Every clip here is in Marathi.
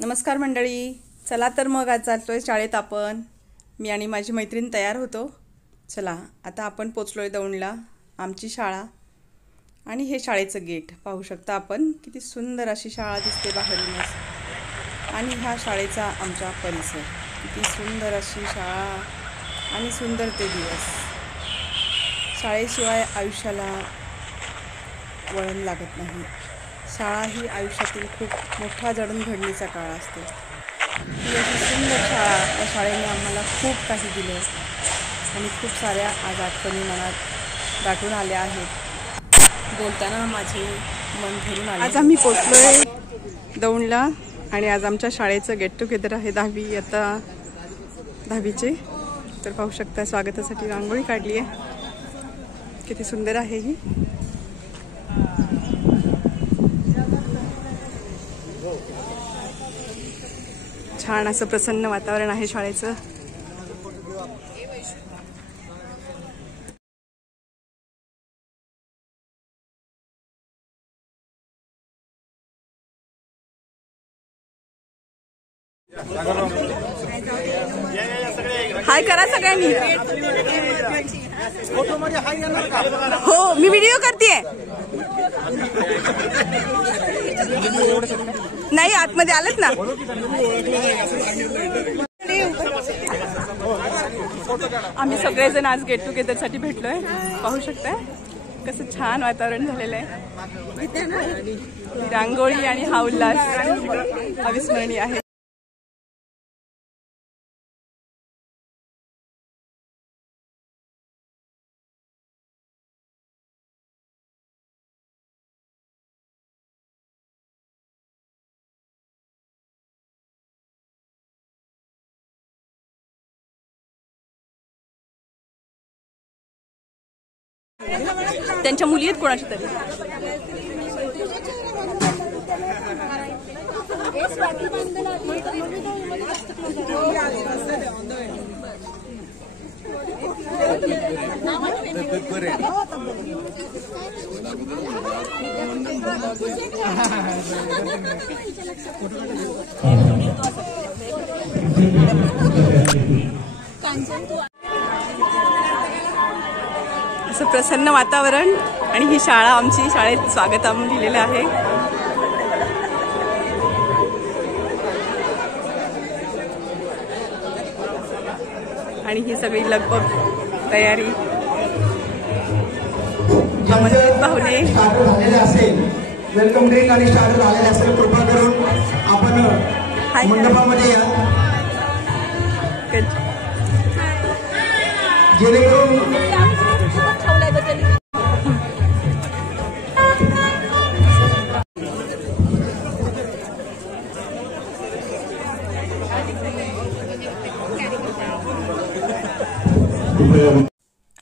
नमस्कार मंडळी, चला तर मग आज चालतोय शाळेत आपण. मी आणि माझी मैत्रीण तयार होतो. चला आता आपण पोचलोय दौंडला, आमची शाळा. आणि हे शाळेचं गेट पाहू शकता आपण, किती सुंदर अशी शाळा दिसते बाहेरूनच. आणि ह्या शाळेचा आमचा परिसर, किती सुंदर अशी शाळा आणि सुंदर ते दिवस. शाळेशिवाय आयुष्याला वळण लागत नाही. शाळा ही आयुष्यातील खूप मोठा जडणघडणीचा काळ असतो. ही अशी सुंदर शाळा, त्या शाळेने आम्हाला खूप काही दिलं आणि खूप साऱ्या आज आठवणी मनात दाटून आल्या आहेत. बोलताना माझे मन भरून आले. आज आम्ही पोचलोय दौंडला आणि आज आमच्या शाळेचं गेट टुगेदर आहे 10वी आता 10वीचे. तर पाहू शकता स्वागतासाठी रांगोळी काढली आहे, किती सुंदर आहे ही. छान असं प्रसन्न वातावरण आहे शाळेचं. हाय करा सगळ्यांनी. हो, मी व्हिडिओ करतेय. नाही, आतमध्ये आलंच ना. आम्ही सगळेजण आज गेट टुगेदर साठी भेटलोय. पाहू शकताय कसं छान वातावरण झालेलं आहे. रांगोळी आणि हा उल्हास अविस्मरणीय आहे. त्यांच्या मुली आहेत कोणाची तरी. असं प्रसन्न वातावरण आणि ही शाळा आमची, शाळेत स्वागतम लिहिलेलं आहे. आणि ही सगळी लगबग तयारी. आमंत्रित पाहुणे वेलकम ड्रिंक आणि स्टार्टर झालेले असेल, कृपा करून आपण मंडपामध्ये या, जेणेकरून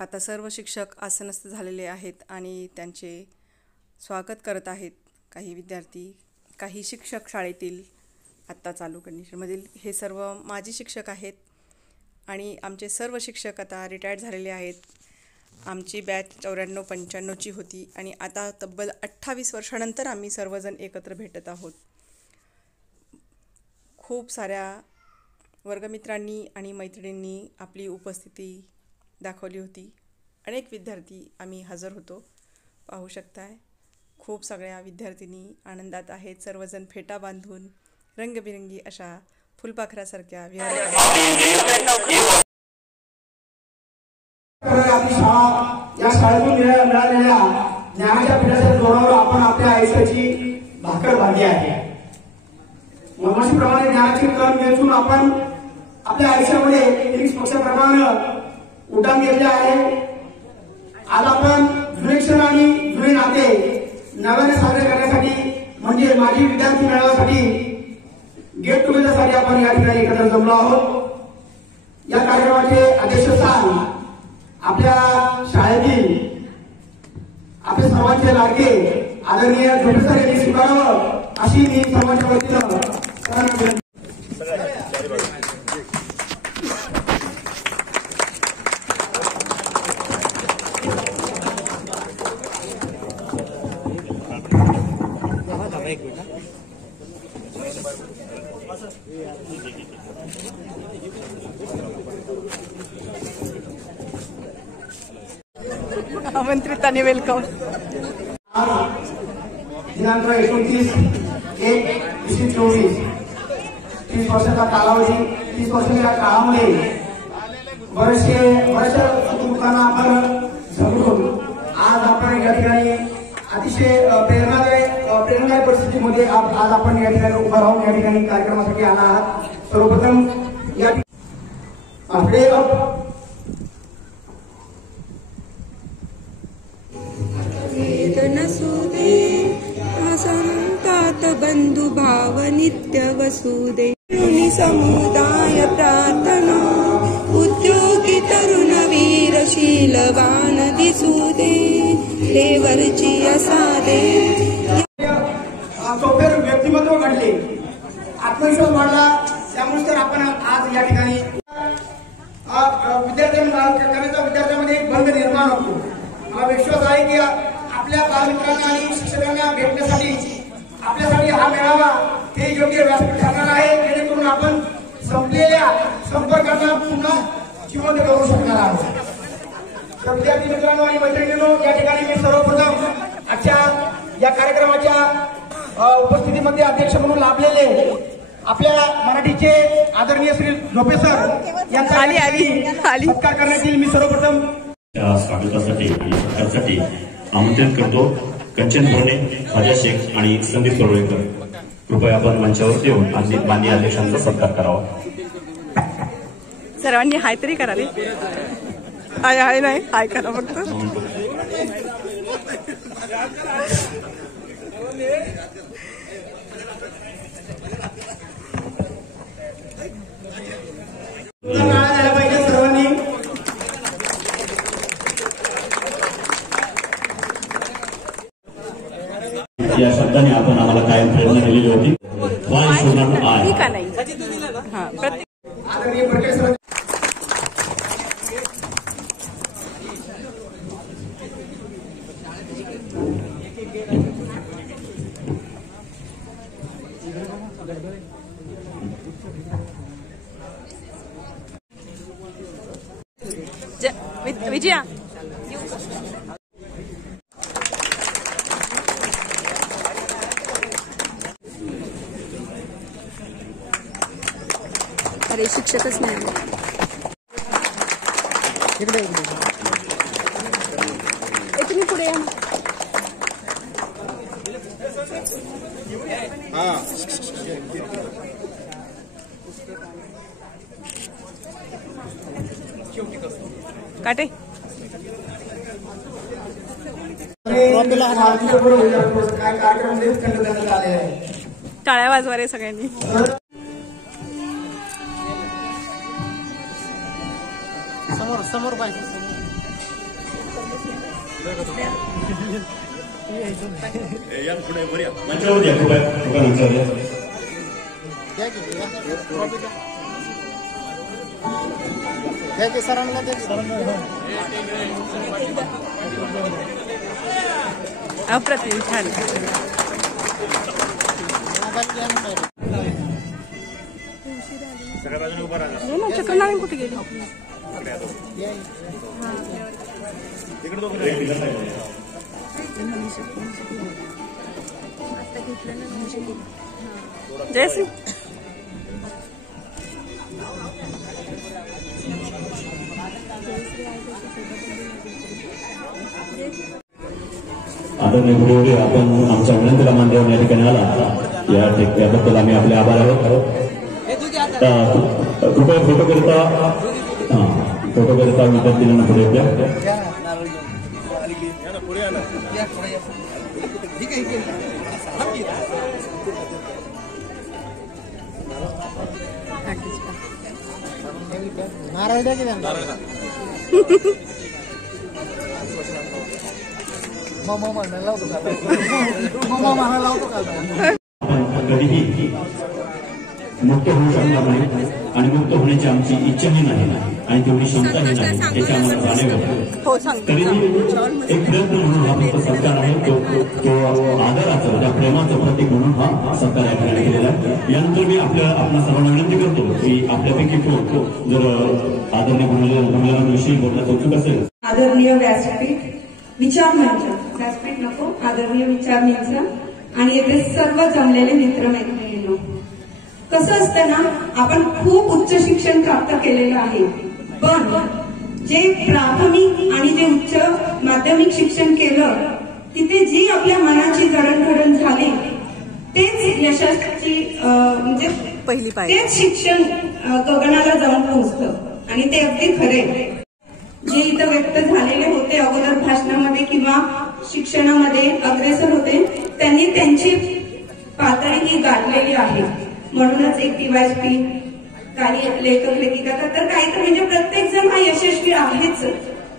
आता सर्व शिक्षक आसनस्थ झालेले आहेत आणि त्यांचे स्वागत करत आहेत काही विद्यार्थी, काही शिक्षक. शाळेतील आत्ता चालू कंडिशनमधील हे सर्व माजी शिक्षक आहेत आणि आमचे सर्व शिक्षक आता रिटायर्ड झालेले आहेत. आमची बॅच 94-95ची होती आणि आता तब्बल 28 वर्षानंतर आम्ही सर्वजण एकत्र भेटत आहोत. खूप साऱ्या वर्गमित्रांनी आणि मैत्रिणींनी आपली उपस्थिती दाखवली होती. अनेक विद्यार्थी आम्ही हजर होतो. पाहू शकताय खूप सगळ्या विद्यार्थिनी आनंदात आहेत. सर्वजण फेटा बांधून रंगबिरंगी अशा फुलपाखरासारख्या या शाळेतून मिळालेल्या ज्ञानाच्या पिढ्याच्या जोरावर आपण आपल्या आयुष्याची भाकर बांधली आहे. मगाशीप्रमाणे ज्ञानाची कण वेचून आपण आपल्या आयुष्यामध्ये एक पक्षाप्रमाणे उड्डाण घेतले आहे. आज आपण जुने क्षण आणि जुने नाते नव्याने साजरे करण्यासाठी, म्हणजे माजी विद्यार्थी मेळाव्यासाठी, गेट टुगेदरसाठी आपण या ठिकाणी एकत्र जमलो आहोत. या कार्यक्रमाचे अध्यक्षस्थान आपल्या शाळेतील आपले सर्वांचे लाडके आदरणीय झोपेसर यांनी स्वीकारावं अशी मी सर्वांच्या वतीनं एक मिनिट आमंत्रितांनी वेलकम. दिनांक 29/1/2024 30 वर्षाचा कालावधी. 30 वर्षाच्या काळामध्ये बऱ्याचशा कुटुंबांना आपण जमून आज आपण या ठिकाणी अतिशय प्रेरणादायी परिस्थितीमध्ये आज आपण या ठिकाणी उभा राहून या ठिकाणी कार्यक्रमासाठी आला आहात. सर्वप्रथम या पुढे वेदनसुदे असंतात बंधुभाव नित्य वसुदे समुदाय प्रार्थना उद्योगी तरुण वीर शीलवान दिसुदे देवरची असादे. चौफेर व्यक्तिमत्व घडले, आत्मविश्वास वाढला. त्यामुळे तर आपण आज या ठिकाणी विद्यार्थ्यांमध्ये एक बंध निर्माण होतो. मला विश्वास आहे की आपल्या बालमित्रांना आणि शिक्षकांना भेटण्यासाठी आपल्यासाठी हा मेळावा हे योग्य व्यासपीठ ठरणार आहे, जेणेकरून आपण संपलेल्या संपर्कांना पुन्हा जिवंत करू शकणार आहोत. तर विद्यार्थी मित्रांनो आणि मैत्रिणींनो, या ठिकाणी मी सर्वप्रथम आजच्या या कार्यक्रमाच्या उपस्थितीमध्ये अध्यक्ष म्हणून लाभलेले आपल्या मराठीचे आदरणीय श्री झोपे सर यांचा सत्कार करण्याची मी सर्वप्रथम स्वागतासाठी आणि सत्कारासाठी आमंत्रित करतो. कंचन भोणे, खाजा शेख आणि संदीप तळवळेकर, कृपया आपण मंचावर येऊन माननीय अध्यक्षांचा सत्कार करावा. सर्वांनी हाय तरी करा रे. हाय हाय नाही, हाय करा फक्त. झाला पाहिजे सर्वांनी. या शब्दाने आपण आम्हाला कायम प्रेरणा दिलेली होती. ठीक आहे नाही. हा प्रत्येक आदरणीय भटके सर विजया. अरे शिक्षकच नाही. तुम्ही पुढे या. काटे कार्यक्रम खंड करण्यात आले आहे. टाळ्या वाजवा रे सगळ्यांनी. समोर पाहिजे. मंचावर या, कृपया मंचावर या. सरांना अप्रतिम, छान. चक्रनारायण कुठे गेली? जयश्री आदरणीय गुरुजी, आपण आमच्या विनंतीला मान देऊन या ठिकाणी आला याबद्दल आम्ही आपले आभार आहोत. कृपया फोटोकरिता विद्यार्थ्यांना पुढे द्या. नारळ द्या की म्हणायला लावतो का? म्हणायला लावतो का? कधीही मुक्त होऊ शकणार नाही आणि मुक्त होण्याची आमची इच्छाही नाही आणि तेवढी क्षमताही नाही याची आम्हाला जाणीव होते. तरीही एक प्रयत्न म्हणून हा फक्त सत्कार आहे, तो आदराचा त्या प्रेमाचं प्रतीक म्हणून हा सत्कार या ठिकाणी केलेला आहे. यानंतर मी आपल्या सर्वांना विनंती करतो की आपल्यापैकी कोण जर आदरणीय गुणविषयी बोलण्याचा उत्सुक असेल. आदरणीय व्यासपीठ विचार मंच, व्यासपीठ नको, आदरणीय विचार मंच आणि येथे सर्व जमलेले मित्रमैत्रिणींनो, कसं असतं ना, आपण खूप उच्च शिक्षण प्राप्त केलेलं आहे, पण जे प्राथमिक आणि जे उच्च माध्यमिक शिक्षण केलं तिथे जी आपल्या मनाची जडणघडण झाली तेच यशाची म्हणजे पहिली पायरी, तेच शिक्षण गगनाला जाऊन पोहोचतं आणि ते अगदी खरे. जे इथं व्यक्त झालेले होते अगोदर भाषणामध्ये किंवा शिक्षणामध्ये अग्रेसर होते, त्यांनी त्यांची पातळी ही गाठलेली आहे. म्हणूनच एक DYSP, काही लेखक लेखिका तर काही तर म्हणजे प्रत्येक जण हा यशस्वी आहेच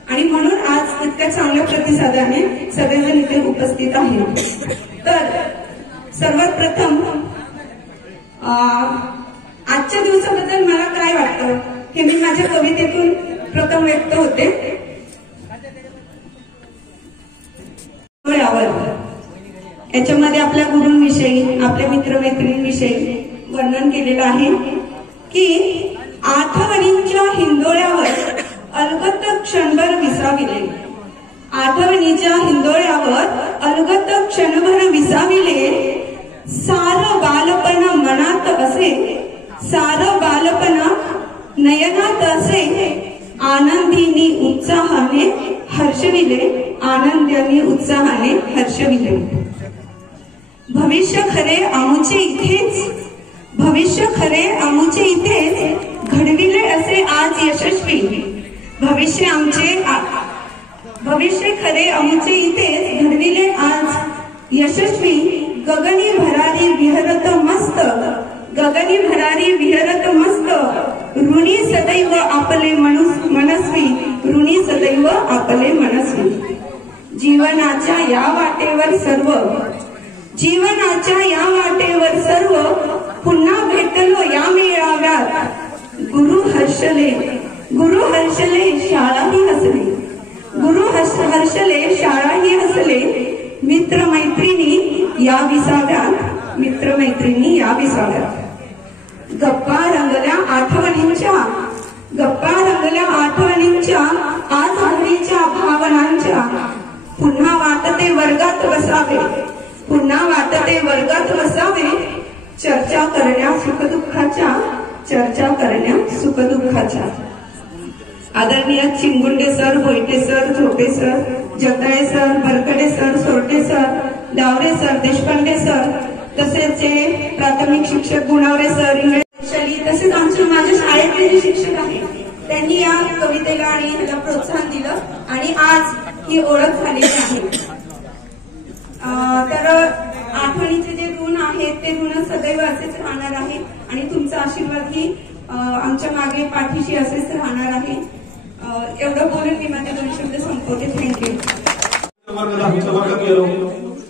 आणि म्हणून आज इतक्या चांगल्या प्रतिसादाने सगळेजण इथे उपस्थित आहेत. तर सर्वात प्रथम आजच्या दिवसाबद्दल मला काय वाटतं हे मी माझ्या कवितेतून प्रथम व्यक्त होते. याच्यामध्ये आपल्या गुरूंविषयी, आपल्या मित्रमैत्रिणींविषयी वर्णन केलेलं आहे की आठवणींच्या हिंदोळ्यावर अलगत क्षणभर विसाविले, आठवणीच्या हिंदोळ्यावर अलगत क्षणभर विसाविले, सार बालपणा मनात असे, सार बालपणा नयनात असे, आनंदीनी उत्साहाने हर्षविले, आनंदाने उत्साहाने हर्षविले. भविष्य खरे आमुचे इथेच, भविष्य खरे आमुचे इथेच घडविले असे आज यशस्वी, भविष्य खरे आमुचे इथेच घडविले आज यशस्वी. गगनी भरारी विहरत मस्त, गगनी भरारी विहरत मस्त, ऋणी सदैव आपले मनस्वी, ऋणी सदैव आपले मनस्वी. जीवनाच्या या वाटेवर सर्व, जीवनाच्या या वाटेवर सर्व, पुन्हा भेटलो या मेळाव्यात. गुरु हर्षले, गुरु हर्षले शाळाही हसले, गुरु हर्षले शाळाही हसले. मित्रमैत्रिणी या विसाव्यात, मित्रमैत्रिणी या विसाव्यात. गप्पा रंगल्या आठवणींच्या, गप्पा रंगल्या आठवणींच्या, आज हरीच्या भावनांच्या. पुन्हा वाटते वर्गात बसावे, पुन्हा वाटते वर्गात बसावे, चर्चा करण्या सुखदुःखाच्या, चर्चा करण्या सुखदुःखाच्या. आदरणीय Chingunde sir, Bhoite sir, Zope sir, Jagdale sir, Bharkade sir, Sorate sir, Daware sir, Deshpande sir, तसेच जे प्राथमिक शिक्षक गुणवरे सर, इंग्रजी, तसेच आमचे माझ्या शाळेतले जे शिक्षक आहेत त्यांनी या कवितेला आणि याला प्रोत्साहन दिलं आणि आज ही ओळख झालेली आहे. तर आठवणीचे जे ऋण आहेत ते ऋण सदैव असेच राहणार आहे आणि तुमचा आशीर्वाद ही आमच्या मागे पाठीशी असेच राहणार आहे. एवढं बोलून मी माझे 2 शब्द संपवते. थँक्यू. वर्गात गेलो,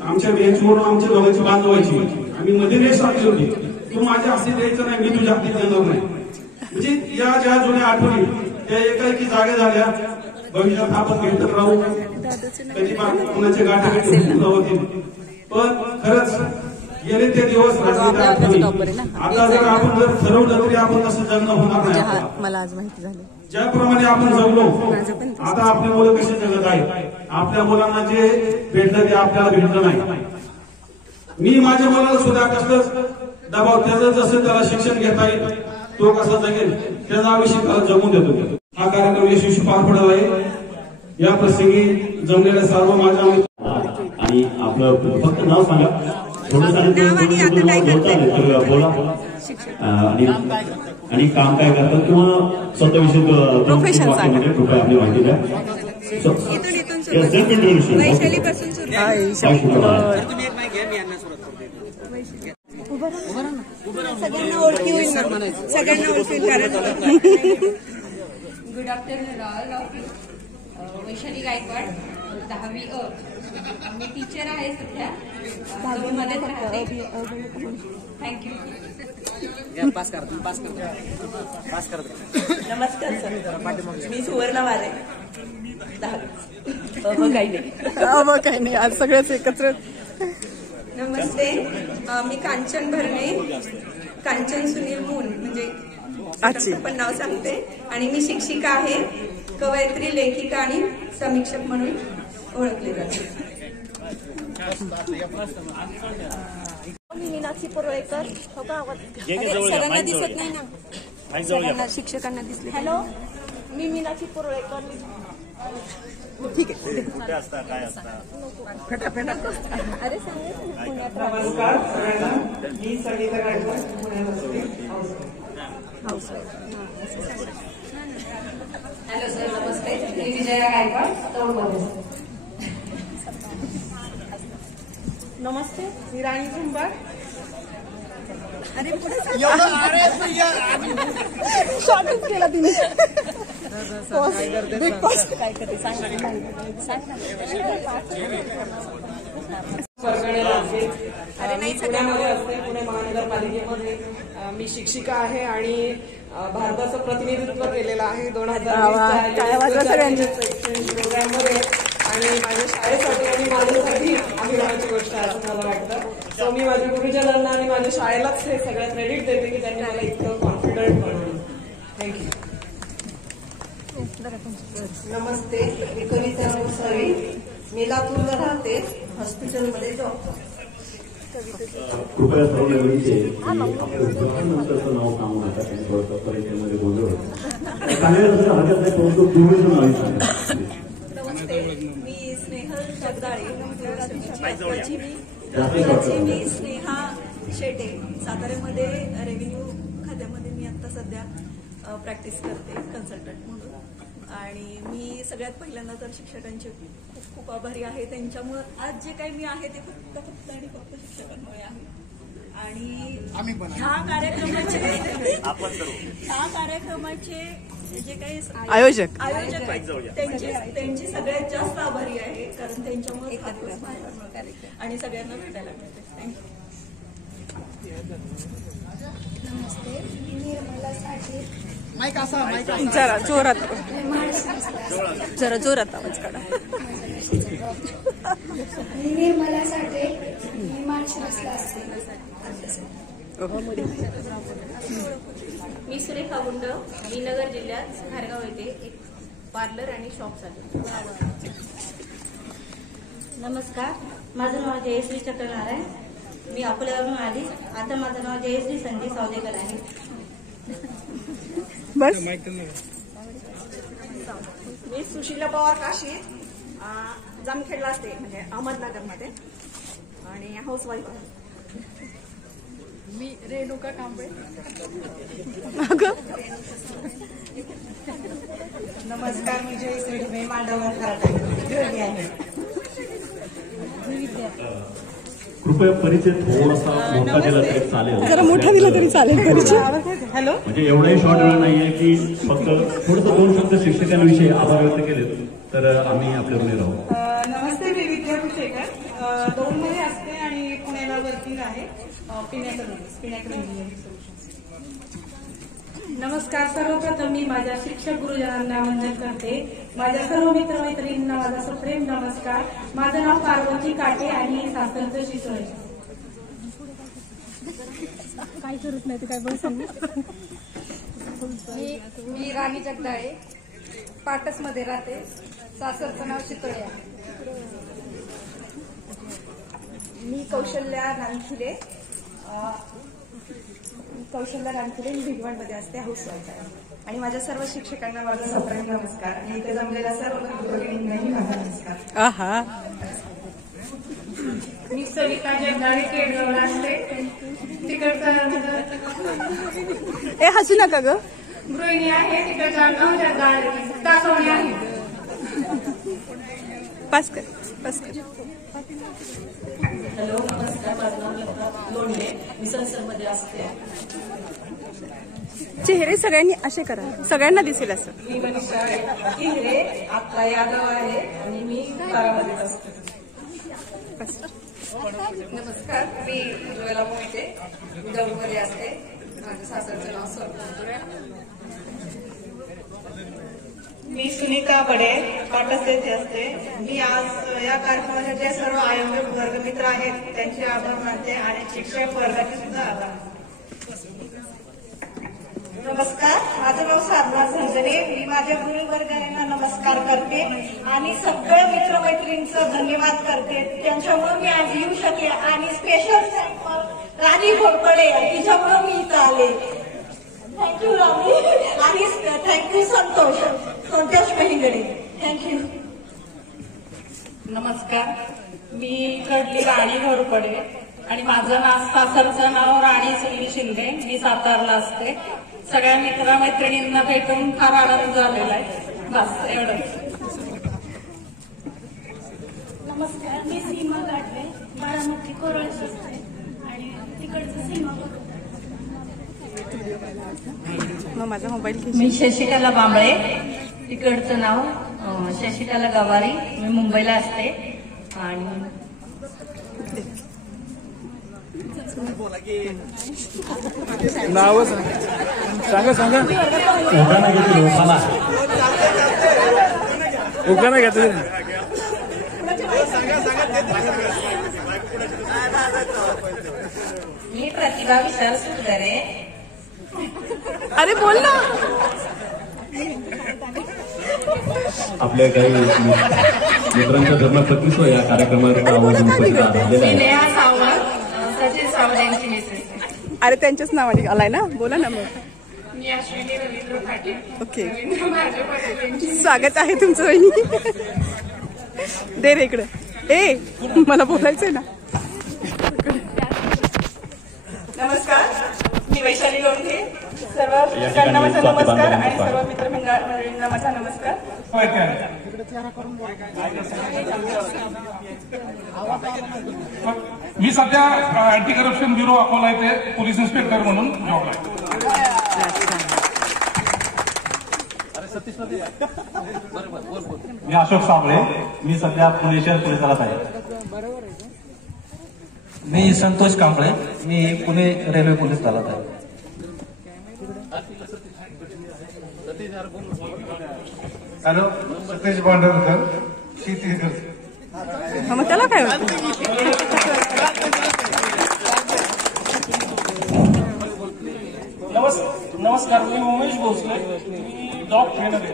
आमच्या बेंचवरून आमच्या दोघांची बांध व्हायची, आम्ही मध्ये रेस टाकली होती, तू माझ्या हाती द्यायचं नाही, मी तुझ्या हाती देणार नाही. म्हणजे या ज्या जुन्या आठवणी त्या एकाएकी जागे झाल्या. भविष्यात आपण भेटत राहू, कधी कुणाचे गाठी होतील, पण खरंच गेले ते दिवस राहतील आठवणी. आता जर आपण जर ठरवलं तरी आपण तसं जगणं होणार नाही. मला आज माहिती झालं ज्याप्रमाणे आपण जगलो, आता आपली मुलं कशी जगत आहेत, आपल्या मुलांना जे भेटलं ते आपल्याला भेटलं नाही. मी माझ्या मुलाला सुद्धा कसलंच दबाव, त्याचं जसं त्याला शिक्षण घेता येईल, तो कसा जगेल त्याचा आयुष्य त्याला जगून देतो. हा कार्यक्रम यशस्वी पार पडला आहे. या प्रसंगी जमलेल्या सर्व माझ्या आणि आपलं फक्त नाव सांगा, थोडं बोला आणि काम काय करतात किंवा स्वतःविषयी कृपया आपली माहिती द्या. वैशालीपासून सुरू. सगळ्यांना ओळखी होईल, सगळ्यांना ओळखी कारण. Good afternoon all. Vaishali Gaikwad, 10वी अ. मी टीचर आहे सध्या, 10वी मध्ये राहते. थँक्यू. नमस्कार सर, मी सुवर्ण वारे. काही नाही, आज सगळेच एकत्र. नमस्ते, मी कांचन भरणे, कांचन सुनील मून, म्हणजे पण नाव सांगते. आणि मी शिक्षिका आहे, कवयित्री, लेखिका आणि समीक्षक म्हणून ओळखले जाते. मीनाक्षी पुरळेकर. हो का आवाज सरांना दिसत नाही ना, सरांना शिक्षकांना दिसले. हॅलो, मी मीनाक्षी पुरळेकर. ठीक आहे. अरे सांगायचं ना, पुण्यात नमस्कार सगळ्यांना, मी संगीता गायकवाड, पुण्यात असते. हॅलो सर, नमस्ते. मी विजया गायकवाड, तळमध्ये. नमस्ते, मी राणी झुंबार. शॉर्टच केला तिने. काय करते सांग ना. अरे नाही, पुण्यामध्ये असते, पुणे महानगरपालिकेमध्ये मी शिक्षिका आहे आणि भारताचं प्रतिनिधित्व केलेलं आहे 2020 प्रोग्राममध्ये. आणि माझ्या शाळेसाठी आणि माझ्यासाठी अभिमानाची गोष्ट आहे असं मला वाटतं. सो मी माझ्या गुरुजनांना आणि माझ्या शाळेलाच हे सगळं क्रेडिट देते की त्यांनी मला इतकं कॉन्फिडंट बनवलं. थँक्यू. नमस्ते, मी कविता गोसावी, मी लातूरला राहते, हॉस्पिटलमध्ये जॉब करते. कृपया सर्व नवीनचे नंतरचं नाव सांगू नका, त्यांनी थोडंसं परिचयामध्ये गोंधळ होतो. सांगायला तसं हरकत नाही, परंतु पूर्वीचं नाव सांगा. नमस्ते, मी स्नेहल जगदाळे, मी स्नेहा शेटे, साताऱ्यामध्ये रेव्हेन्यू खात्यामध्ये मी आता सध्या प्रॅक्टिस करते कन्सल्टंट म्हणून. आणि मी सगळ्यात पहिल्यांदा तर शिक्षकांचे खूप खूप आभारी आहे. त्यांच्यामुळे आज जे काही मी आहे ते फक्त आणि फक्त शिक्षकांमुळे आहे. आणि ह्या कार्यक्रमाचे जे काही आयोजक त्यांची सगळ्यात जास्त आभारी आहे, कारण त्यांच्यामुळे आणि सगळ्यांना भेटायला मिळते. थँक्यू. नमस्ते, मी निर्मला साठे. जरा जोरात, आवाज काढा. मी निर्मला साठे, मी माळशिरसला असते. मी सुरेखा गुंड, मी नगर जिल्ह्यात खारगाव येथे एक पार्लर आणि शॉप चालू. नमस्कार, माझं नाव जयश्री चक्रनारायण. मी अकोल्यावरून आली. आता माझं नाव जयश्री संजय सावदेकर आहे. बस. मी सुशीला पवार काशी, जामखेडला असते, म्हणजे अहमदनगरमध्ये, आणि हाऊसवाईफ आहे. मी रेणुका कांबळे. नमस्कार, मी जयश्री, मी मांडवकर कराटे आहे. कृपया परिचय थोडासा मोठा दिला तरी चालेल, जरा मोठा दिला तरी चालेल परिचय. हॅलो, म्हणजे एवढाही शॉर्ट वेळ नाहीये की फक्त थोडंसं 2 शब्द शिक्षकांविषयी आभार व्यक्त केले तर आम्ही आपल्याकडे राहू. नमस्ते, मी विद्या कुचेकर, दौंडमध्ये असते आणि पुण्याला वर्किंग आहे, पिण्याकर इंजिनिअरिंग सोल्युशन्स. नमस्कार, सर्वप्रथम मी माझ्या शिक्षक गुरुजनांना वंदन करते. माझ्या सर्व मित्रमैत्रिणींना माझा सप्रेम नमस्कार. माझं नाव पार्वती काटे आणि सासरचं शिसोळे. काय करत नाही ते काय बरं सांगू. मी राणी जगदाळे, पाटसमध्ये राहते, सासरचं नाव चितळे आहे. मी कौशल्या नानखिले, मी भिगवणमध्ये असते, हाऊसवाईफ आहे. आणि माझ्या सर्व शिक्षकांना माझा सप्रेम नमस्कार आणि इथे जमलेल्या सर्व भगिनींनाही माझा नमस्कार. आहा. मी सविता जगदाळे, केडगावला असते. तिकडचा हसू नका ग. गृहिणी आहे. तिकडचा नाव जगदाळे, तासवणी आहे. पास कर. हॅलो, नमस्कार, माझं नाव लता लोंढे, मी संसदमध्ये असते. चेहरे सगळ्यांनी असे करा, सगळ्यांना दिसेल असं. मी मनीषा इंगळे, आपला यादव आहे आणि मी बारामतीत असते. नमस्कार, मी ज्वेला मोहिते, दौंडमध्ये असते. माझं सासरचं नाव सोनल. मी सुनीता बडे, पाटस येथे असते. मी आज या कार्यक्रमाचे जे सर्व आयोजक वर्ग मित्र आहेत त्यांचे आभार मानते आणि शिक्षक वर्गाचे सुद्धा आभार. नमस्कार, माझं नाव साधना झंझणे. मी माझ्या गुरुवर्गांना नमस्कार करते आणि सगळ्या मित्रमैत्रिणींचं धन्यवाद करते. त्यांच्यामुळे मी आज येऊ शकले आणि स्पेशल थँक्स राणी घोरपडे, तिच्यामुळे मी इथं आले. थँक्यू राणी आणि थँक्यू संतोष महिंदडे. थँक्यू. नमस्कार, मी कडली राणी घोरपडे आणि माझं सासरचं नाव राणी सुनील शिंदे. मी सातारला असते. सगळ्या मित्रमैत्रिणींना भेटून फार आनंद झालेला आहे. बस एवढंच. नमस्कार, मी सीमा गाठवे, बारामती कोरळस असते आणि तिकडचं सीमा मग माझा मोबाईल मी शशिकला बांबळे, तिकडचं नाव शशिकला गवारी. मी मुंबईला असते आणि नाव सांगा सांगा. उगा नाही घेतलं. मी प्रतिभा विशाल सुंदरे. अरे बोल ना. आपल्या काही मित्रांच्या धर्मपत्नीसह या कार्यक्रमात आवाजून उपस्थित झालेला आहे. नेहा सावंत, सचिन सावंत यांची मिसेस. अरे त्यांच्याच नावाने आलाय ना, बोला ना मग. मी अश्विनी रवींद्र फाटे. ओके, स्वागत आहे तुमचं वहिनी. दे रे इकडं. ए मला बोलायचंय ना. नमस्कार, मी वैशाली गवंडे. सर्व शिक्षकांना माझा नमस्कार आणि सर्व मित्रमंडळींना माझा नमस्कार. मी सध्या अँटी करप्शन ब्युरो अकोला येथे पोलीस इन्स्पेक्टर म्हणून जॉबला आहे. मी अशोक साबळे. मी सध्या पुणे शहर पोलीस दलात आहे. मी संतोष कांबळे. मी पुणे रेल्वे पोलीस दलात आहे. हॅलो, सतीश बांडवकर, शेती. मग त्याला काय होतं. नमस्कार, मी उमेश भोसले. मी डॉग ट्रेनर आहे.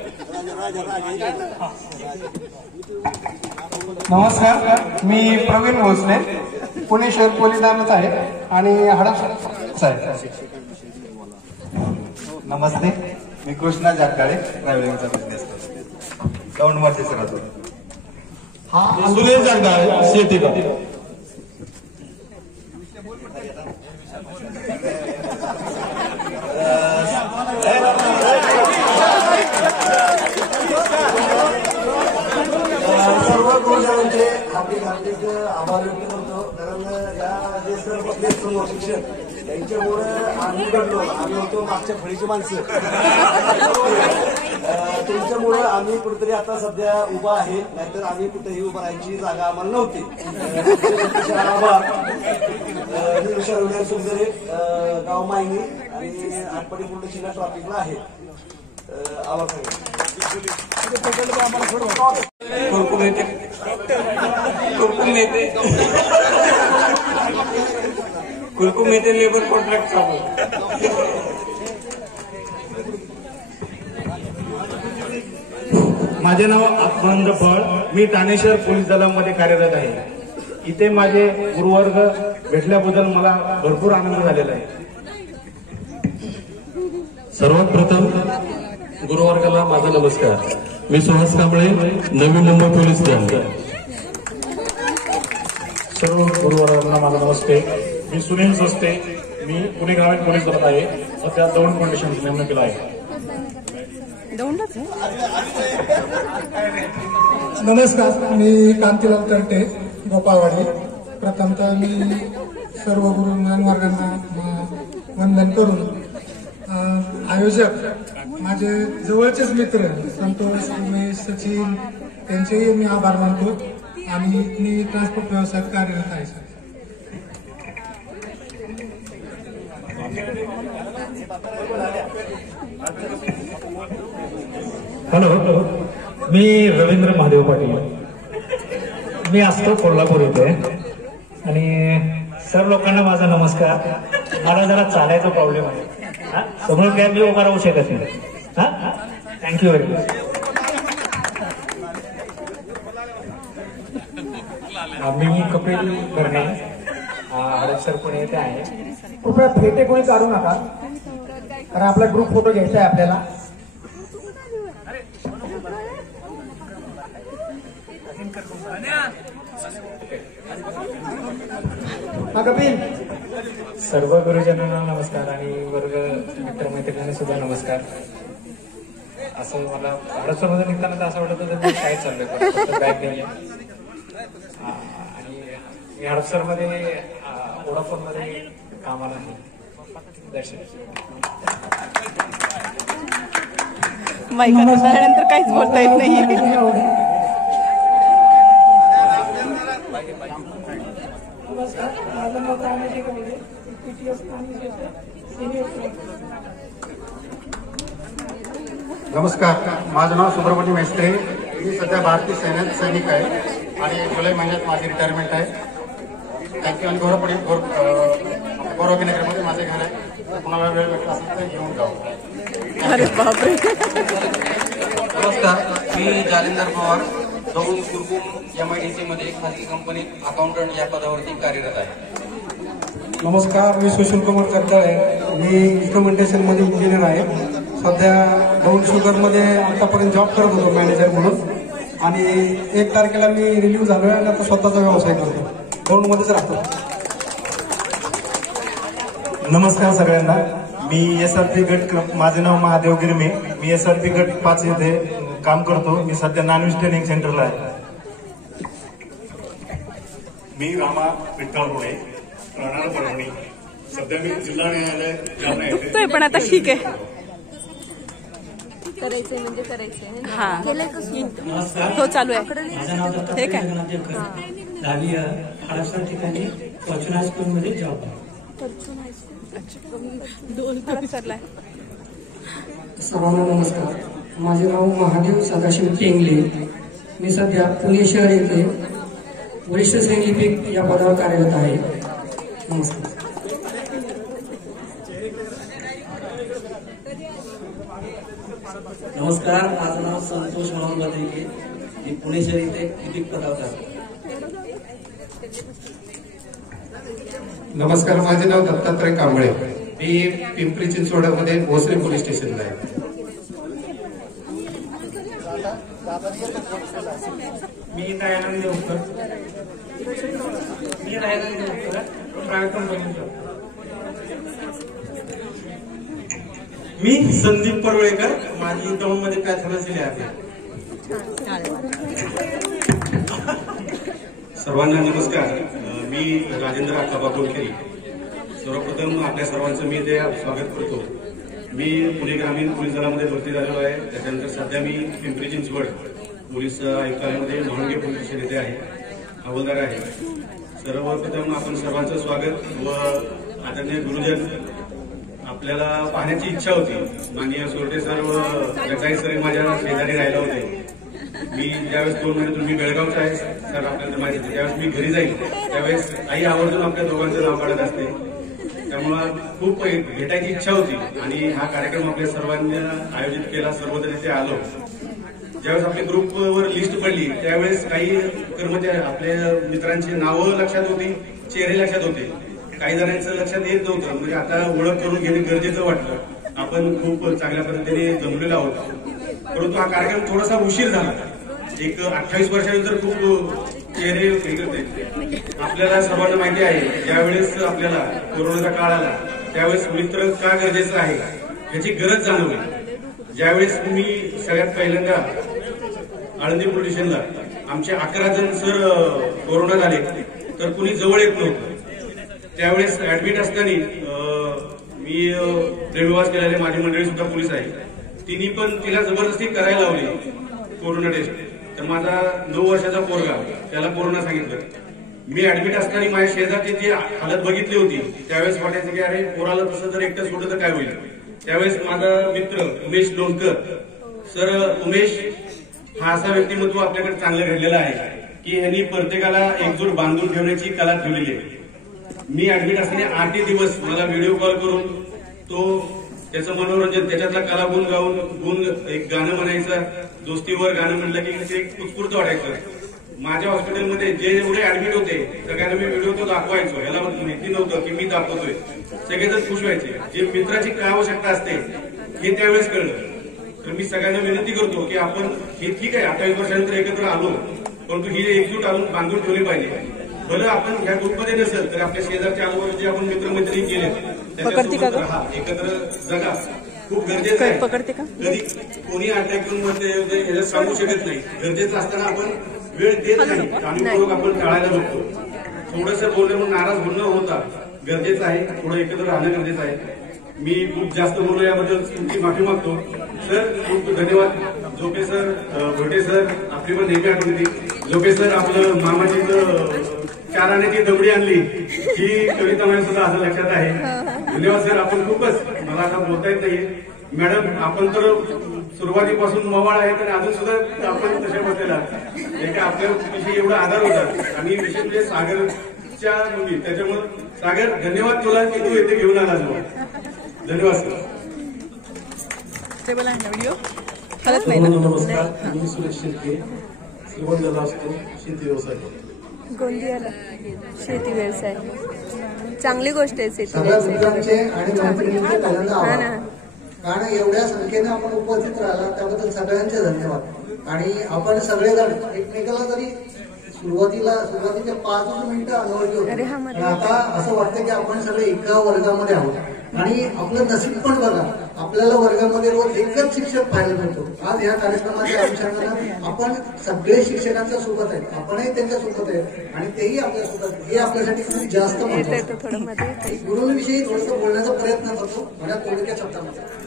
नमस्कार, मी प्रवीण भोसले, पुणे शहर पोलीस दलात आहे आणि हडप आहे. नमस्ते, मी कृष्णा जाटकाळे, ट्रॅव्हलिंगचा बिझनेस करतो. दौंड मर्तीच राहतो. सुरेश जगदाळे, शेतीका. सर्व गुरुजनांचे हार्दिक आभार व्यक्त करतो. कारण या जे सर्व समोर शिक्षक त्यांच्यामुळे आम्ही घडलो. आम्ही होतो मागच्या फळीची माणसं. त्यांच्यामुळे आम्ही कुठेतरी आता सध्या उभा आहे, नाहीतर आम्ही कुठेही उभं राहायची जागा आम्हाला नव्हती. आभार. सुंदरे, गाव मायनी आणि आटपाडी पोलीस स्टेशनला ट्रॉफिकला आहे. आभार कुलकुम येथे लेबर कॉन्ट्रॅक्ट चालू. माझे नाव आत्मानंद फळ. मी ठाणे शहर पोलीस दलामध्ये कार्यरत आहे. इथे माझे गुरुवर्ग भेटल्याबद्दल मला भरपूर आनंद झालेला आहे. सर्वात प्रथम गुरुवर्गाला माझा नमस्कार. मी सुहास कांबळे, नवी मुंबई पोलीस दल. सर्व गुरुवर्गांना माझा नमस्ते. मी सुनील सस्ते. मी पुणे ग्रामीण पोलीस दलात आहे. सध्या दौंड कंडिशन नेमणूक केला आहे. नमस्कार, मी कांतीलाल तरटे, गोपाळवाडी. प्रथमतः मी सर्व गुरुवर्गांना वंदन करून आयोजक माझे जवळचेच मित्र संतोष, उमेश, सचिन त्यांचेही मी आभार मानतो आणि मी ट्रान्सपोर्ट व्यवसायात कार्यरत आहे. हॅलो, मी रवींद्र महादेव पाटील. मी असतो कोल्हापूर इथे. आणि सर्व लोकांना माझा नमस्कार. मला जरा चालायचा प्रॉब्लेम आहे. समोर काय मी उभा राहू शकत नाही. Thank you very much. मी कपिल भरणे, हडपसर पुणे येथे आहे. कृपया फेटे कोणी काढू नका, कारण आपला ग्रुप फोटो घ्यायचा आहे आपल्याला. हा कपिल. सर्व गुरुजनांना नमस्कार आणि वर्ग मित्रमैत्रिणींना सुद्धा नमस्कार. असं मला हडपसरमध्ये निघताना तर असं वाटत होतं मी शाळेत चाललोय, बॅग घेऊन. आणि मी हडपसरमध्ये वोडाफोनमध्ये कामाला आहे. नंतर काहीच बोलता येत नाही. नमस्कार, माझं नाव सुब्रमण्य मेस्त्रे. मी सध्या भारतीय सैन्यात सैनिक आहे आणि जुलै महिन्यात माझी रिटायरमेंट आहे. थँक्यू. आणि गौरवनगरमध्ये माझे घर आहे. कुणाला वेळ भेटला असेल तर घेऊन जाऊ. अरे बापरे. नमस्कार, मी जालिंदर पवार, दौंड कुरकुम MIDC मध्ये खाजगी कंपनीत अकाउंटंट या पदावरती कार्यरत आहे. नमस्कार, मी सुशील कुमार करताळे. मी इन्स्ट्रुमेंटेशन मध्ये इंजिनियर आहे. सध्या दौंड शुगर मध्ये आतापर्यंत जॉब करत होतो मॅनेजर म्हणून. आणि 1 तारखेला मी रिलीव्ह झालोय आणि आता स्वतःचा व्यवसाय करतो. दौंड मध्येच राहतो. नमस्कार सगळ्यांना. मी SRP गट, माझे नाव महादेव गिरमे. मी SRP गट 5 येथे काम करतो. मी सध्या नॉनव्हेज ट्रेनिंग सेंटरला आहे. मी रामा विठ्ठल पुणे, राहणार परभणी. सध्या मी जिल्हा न्यायालय जालना येथे. पण आता ठीक आहे. करायचंय म्हणजे करायचंय. हा, नमस्कार, चालू आहे. माझं नाव हे काय दहावी हडपसर ठिकाणी फॉर्च्युन हायस्कूलमध्ये जॉब आहे. सर्वांना नमस्कार. माझे नाव महादेव सदाशिव टेंगले. मी सध्या पुणे शहर येथे वरिष्ठ श्रेणी लिपिक या पदावर कार्यरत आहे. नमस्कार. नमस्कार, माझं नाव संतोष मनोहर बद्रिके. मी पुणे शहर येथे लिपिक पदावर आहे. नमस्कार, माझे नाव दत्तात्रय कांबळे. मी पिंपरी चिंचवडमध्ये भोसरी पोलीस स्टेशनला आहे. मी दयानंद देवकर. प्रायव्हेट कंपनीत. मी संदीप पडवळेकर. माझी दौंड मध्ये पॅथॉलॉजी लॅब आहे. सर्वांना नमस्कार. मी राजेंद्र आकाबा बोलके. सर्वप्रथम आपल्या सर्वांचं मी इथे स्वागत करतो. मी पुणे ग्रामीण पोलीस दलामध्ये भरती झालेलो आहे. त्याच्यानंतर सध्या मी पिंपरी चिंचवड पोलीस आयुक्तालयामध्ये महांगे पोलीस स्टेशन येथे आहे, हवालदार आहे. सर्वप्रथम आपण सर्वांचं स्वागत व आदरणीय गुरुजन, आपल्याला पाहण्याची इच्छा होती. माननीय सोरटे सर व जगदाई सर माझ्या शेजारी राहिला होते. मी ज्यावेळेस 2 महिन्यातून मी बेळगावचा आहे सर, आपल्याला माहिती आहे. ज्यावेळेस मी घरी जाईल त्यावेळेस आई आवर्जून आपल्या दोघांचं नाव काढत असते. त्यामुळं खूप भेटायची इच्छा होती आणि हा कार्यक्रम आपल्या सर्वांनी आयोजित केला. सर्वजण इथे आलो. ज्यावेळेस आपल्या ग्रुपवर लिस्ट पडली त्यावेळेस काही कर्मचारी आपल्या मित्रांची नावं लक्षात होती, चेहरे लक्षात होते. काही जणांचं लक्षात येत नव्हतं. म्हणजे आता ओळख करून घेणे गरजेचं वाटलं. आपण खूप चांगल्या पद्धतीने जमलेलो आहोत. परंतु हा कार्यक्रम थोडासा उशीर झाला. एक 28 वर्षानंतर खूप चेहरे वेगळे होते. आपल्याला सर्वांना माहिती आहे ज्यावेळेस आपल्याला कोरोनाचा काळ आला त्यावेळेस मित्र का गरजेचं आहे याची गरज जाणवली. ज्यावेळेस मी सगळ्यात पहिल्यांदा आळंदी पोलीस स्टेशनला आमचे 11 जण सर कोरोना झाले तर कुणी जवळ येत नव्हतं. त्यावेळेस ऍडमिट असताना मी प्रेमविवास केलेले माझी मंडळी सुद्धा पोलीस आहे. तिने पण तिला जबरदस्ती करायला लावली कोरोना टेस्ट. तर माझा 9 वर्षाचा पोरगा, त्याला कोरोना सांगितलं. मी ऍडमिट असताना माझ्या शेजारची जी हालत बघितली होती त्यावेळेस वाटायचं की अरे पोराला तसं जर एकटं सोडलं तर काय होईल. त्यावेळेस माझा मित्र उमेश लोणकर सर, उमेश हा असा व्यक्तिमत्व आपल्याकडे चांगलं घडलेलं आहे की ह्यांनी प्रत्येकाला एकजूट बांधून ठेवण्याची कला ठेवलेली आहे. मी ऍडमिट असताना 8 दिवस मला व्हिडिओ कॉल करून तो त्याचं मनोरंजन, त्याच्यातला कला गुण गाऊन एक गाणं म्हणायचं, दोस्तीवर गाणं म्हणलं की ते उत्स्फूर्त वाटायचं. माझ्या हॉस्पिटलमध्ये जे एवढे ऍडमिट होते सगळ्यांना मी व्हिडिओ तो दाखवायचो. याला माहिती नव्हतं की मी दाखवतोय. सगळेजण खुश व्हायचे. जे मित्राची काय आवश्यकता असते हे त्यावेळेस कळलं. तर मी सगळ्यांना विनंती करतो की आपण हे ठीक आहे 28 वर्षानंतर एकत्र आलो, परंतु ही एकजूट आणून बांधून ठेवली पाहिजे. भलं आपण ह्या ग्रुपमध्ये नसेल तर आपल्या शेजारच्या आजूबाजूचे जे आपण मित्रमैत्रिणी केले त्याच्यासोबत राहा, एकत्र जगा खूप गरजेचं आहे. कधी कोणी अटॅक करून ह्याच्यात सांगू शकत नाही. गरजेचं असताना आपण वेळ देत नाही, जाणीवपूर्वक आपण टाळायला बघतो. थोडंसं बोलणं म्हणून नाराज होणं होता गरजेचं आहे. थोडं एकत्र राहणं गरजेचं आहे. मी खूप जास्त बोललो याबद्दल तुमची माफी मागतो. सर खूप धन्यवाद. झोपे सर, भोटे सर आपली पण नेहमी आठवण होती. झोपे सर आपलं मामाची 4 आण्याची दमडी आणली ही कविता माझ्या सुद्धा असं लक्षात आहे. धन्यवाद सर. आपण खूपच, मला आता बोलता येत नाहीये. मॅडम आपण तर सुरुवातीपासून मवाळ आहे तर अजून सुद्धा आपण तशा बसलेला आपल्या विषयी एवढा आधार होता. आणि विशेष म्हणजे सागरच्या मुली, त्याच्यामुळे सागर धन्यवाद तुला की तू इथे घेऊन आला. धन्यवाद सर. नमस्कार, मी सुरेश शेळके, श्रीगोंद्याला असतो, शेती व्यवसाय. गोंदियाला शेती व्यवसाय चांगली गोष्ट आहे. शेती सगळ्या मित्रांचे आणि मैत्रिणींचे पहिल्यांदा हा आभार. ना, कारण एवढ्या संख्येने आपण उपस्थित राहिला त्याबद्दल सगळ्यांचे धन्यवाद. आणि आपण सगळेजण एकमेकाला जरी सुरुवातीच्या 5 मिनिटं अनोळखी होते, पण आता असं वाटतं की आपण सगळे एका वर्गामध्ये आहोत. आणि आपलं नशीब पण बघा, आपल्याला वर्गामध्ये रोज एकच शिक्षक पाहायला मिळतो. आज या कार्यक्रमाच्या अनुषंगानं आपण सगळे शिक्षकांच्या सोबत आहेत, आपणही त्यांच्या सोबत आहेत आणि तेही आपल्या सोबत. हे आपल्यासाठी खूप जास्त महत्त्वाचं. गुरुंविषयी थोडंसं बोलण्याचा प्रयत्न करतो माझ्या थोडक्या शब्दामध्ये.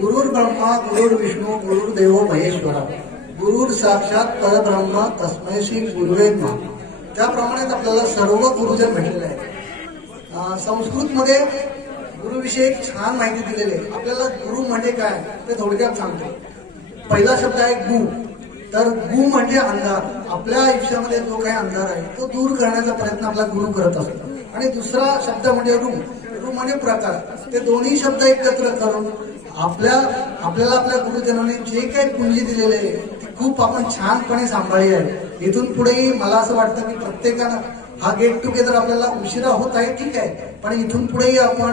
गुरुर् ब्रह्मा गुरुर्विष्णू गुरुर्देव महेश्वरा गुरुर साक्षात परब्रह्म तस्मै श्री गुरुवे नमः. त्याप्रमाणेच आपल्याला सर्व गुरुजन भेटलेले आहेत. संस्कृतमध्ये गुरुविषयी एक छान माहिती दिलेली आहे. आपल्याला गुरु म्हणजे काय ते थोडक्यात सांगतो. पहिला शब्द आहे गु. तर गु म्हणजे अंधार. आपल्या आयुष्यामध्ये जो काही अंधार आहे तो दूर करण्याचा प्रयत्न आपला गुरु करत असतो. आणि दुसरा शब्द म्हणजे रू. रू म्हणजे प्रकाश. ते दोन्ही शब्द एकत्र करून आपल्याला आपल्या गुरुजनांनी जे काही पुंजी दिलेले आहे ती खूप आपण छानपणे सांभाळली आहे. इथून पुढेही मला असं वाटतं की प्रत्येकानं हा गेट टुगेदर आपल्याला उशिरा होत आहे ठीक आहे, पण इथून पुढेही आपण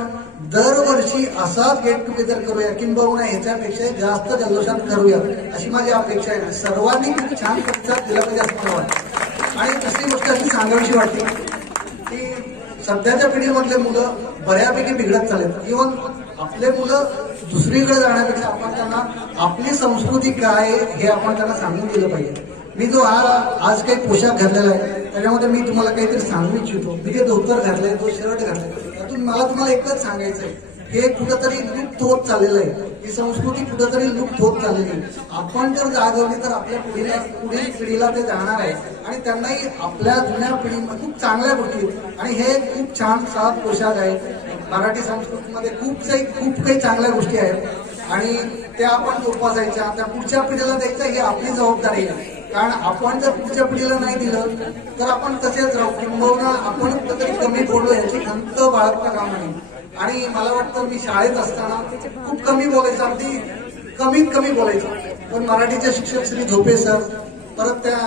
दरवर्षी असाच गेट टुगेदर करूया, किंबहुना ह्याच्यापेक्षा जास्त जल्लोषात करूया अशी माझी अपेक्षा आहे. सर्वांनी खूप छान प्रतिसाद दिला पाहिजे असं मला वाटतं. आणि दुसरी गोष्ट अशी सांगावीशी वाटते की सध्याच्या पिढीमधले मुलं बऱ्यापैकी बिघडत चालत. इव्हन आपले मुलं दुसरीकडे जाण्यापेक्षा आपण त्यांना आपली संस्कृती काय हे आपण त्यांना सांगून दिलं पाहिजे. मी जो आज काही पोशाख घातलेला आहे त्याच्यामध्ये मी तुम्हाला काहीतरी सांगू इच्छितो. मी जे धोतर घातलंय, तो शर्ट घातलाय, त्यातून मला तुम्हाला एकच सांगायचं आहे, हे कुठंतरी लुप्त होत चाललेलं आहे. ही संस्कृती कुठंतरी लुप्त होत चाललेली आहे. आपण जर जागवली तर आपल्या पुढील पिढीला ते जाणार आहे आणि त्यांनाही आपल्या जुन्या पिढीमध्ये खूप चांगल्या गोष्टी. आणि हे खूप छान 7 पोशाख आहेत. मराठी संस्कृतीमध्ये खूप काही चांगल्या गोष्टी आहेत आणि त्या आपण जोपासायच्या, त्या पुढच्या पिढीला द्यायच्या ही आपली जबाबदारी आहे. कारण आपण जर पुढच्या पिढीला नाही दिलं तर आपण तसेच राहू, किंबहुना आपण कुठेतरी कमी बोललो याची खंत बाळगता कामा नये. आणि मला वाटतं मी शाळेत असताना खूप कमी बोलायचं, अगदी कमीत कमी बोलायचं, पण मराठीचे शिक्षक श्री झोपे सर, परत त्या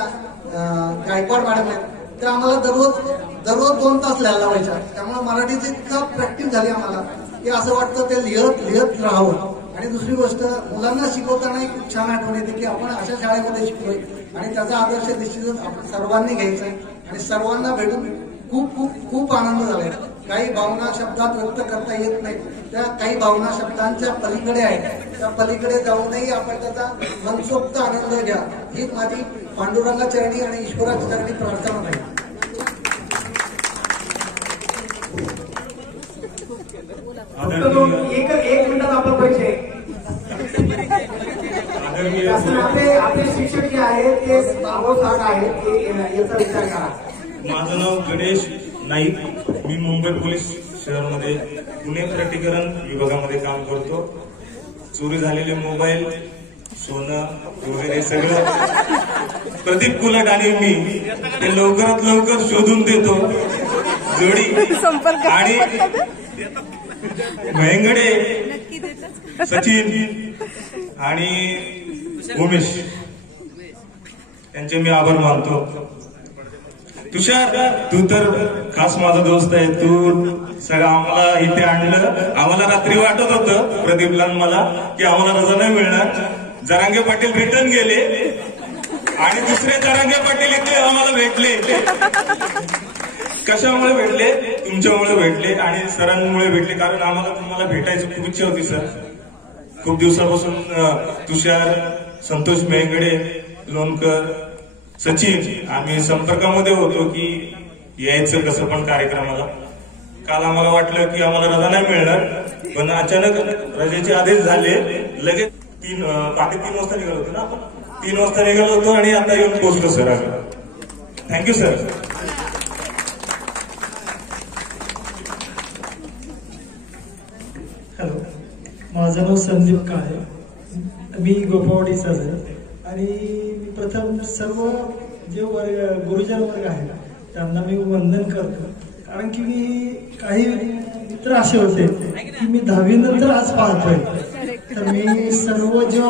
गायकवाड मॅडम आहेत, त्या आम्हाला दररोज 2 तास लिहायला लावायच्या. त्यामुळे मराठीची इतका प्रॅक्टिस झाली आम्हाला की असं वाटतं ते लिहत राहावं. आणि दुसरी गोष्ट, मुलांना शिकवतानाही खूप छान आठवण येते की आपण अशा शाळेमध्ये शिकलोय आणि त्याचा आदर्श निश्चितच आपण सर्वांनी घ्यायचा आहे. आणि सर्वांना भेटून खूप खूप खूप आनंद झालाय. काही भावना शब्दात व्यक्त करता येत नाही, त्या काही भावना शब्दांच्या पलीकडे आहेत. त्या पलीकडे जाऊनही आपण त्याचा मनसोक्त आनंद घ्या हीच माझी पांडुरंगाचरणी आणि ईश्वराच्या चरणी प्रार्थना आहे. एक मिनिटात आपला परिचय. आपले शिक्षक जे आहेत ते 60 आहेत, याचा विचार करा. माझं नाव गणेश नाईक. मी मुंबई पोलीस शहरामध्ये पुणे प्रतिकरण विभागामध्ये काम करतो. चोरी झालेले मोबाईल, सोनं वगैरे सगळं प्रदीप कुलट आणि मी ते लवकरात लवकर शोधून देतो. जोडी आणि महेंगडे, सचिन आणि उमेश यांचे मी आभार मानतो. तुषार, तू तर खास माझा दोस्त आहे. तू सगळं आम्हाला इथे आणलं. आम्हाला रात्री वाटत होतं प्रदीपला मला की आम्हाला रजा नाही मिळणार. जरांगे पाटील रिटर्न गेले आणि दुसरे जरांगे पाटील इथे आम्हाला भेटले. कशामुळे भेटले? तुमच्यामुळे भेटले आणि सरांमुळे भेटले. कारण आम्हाला तुम्हाला भेटायची खूप इच्छा होती सर. खूप दिवसापासून तुषार, संतोष मेंगडे, लोणकर, सचिन आम्ही संपर्कामध्ये होतो की यायचं कसं पण कार्यक्रमाला. काल आम्हाला वाटलं की आम्हाला रजा नाही मिळणार, पण अचानक रजेचे आदेश झाले. लगेच 3:30 वाजता निघालो होतो ना आपण. 3 वाजता निघालो होतो आणि आता येऊन पोहोचलो सर. Thank you sir. हॅलो, माझं नाव संदीप काळे. मी गोपावाडीचाच आहे आणि मी प्रथम सर्व जे वर्ग गुरुजन वर्ग आहे त्यांना मी वंदन करतो. कारण की मी काही मित्र असे होते की मी 10वी नंतर आज पाहतोय. तर मी सर्व जे